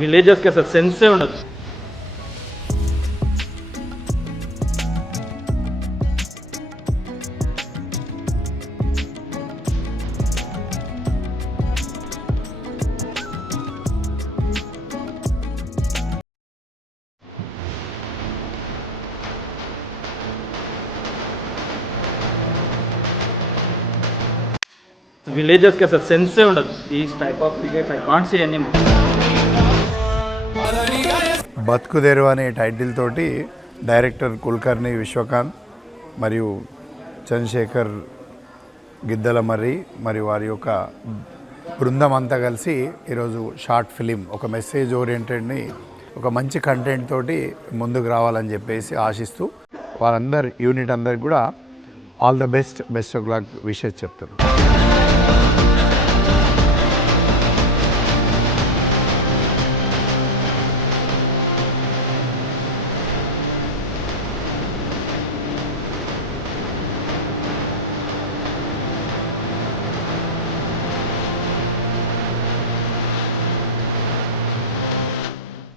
విలేజెస్కి అసలు సెన్సే ఉండదు. విలేజెస్కి అసలు సెన్సే ఉండదు. ఈ type of cricket I can't see any. బతుకుదెరు అనే టైటిల్ తోటి డైరెక్టర్ కుల్కర్ణి విశ్వకాంత్ మరియు చంద్రశేఖర్ గిద్దలమర్రి మరియు వారి యొక్క బృందం అంతా కలిసి ఈరోజు షార్ట్ ఫిలిం ఒక మెసేజ్ ఓరియంటెడ్ని ఒక మంచి కంటెంట్ తోటి ముందుకు రావాలని చెప్పేసి ఆశిస్తూ వాళ్ళందరు యూనిట్ అందరికి కూడా all the best of luck wishes చెప్తారు.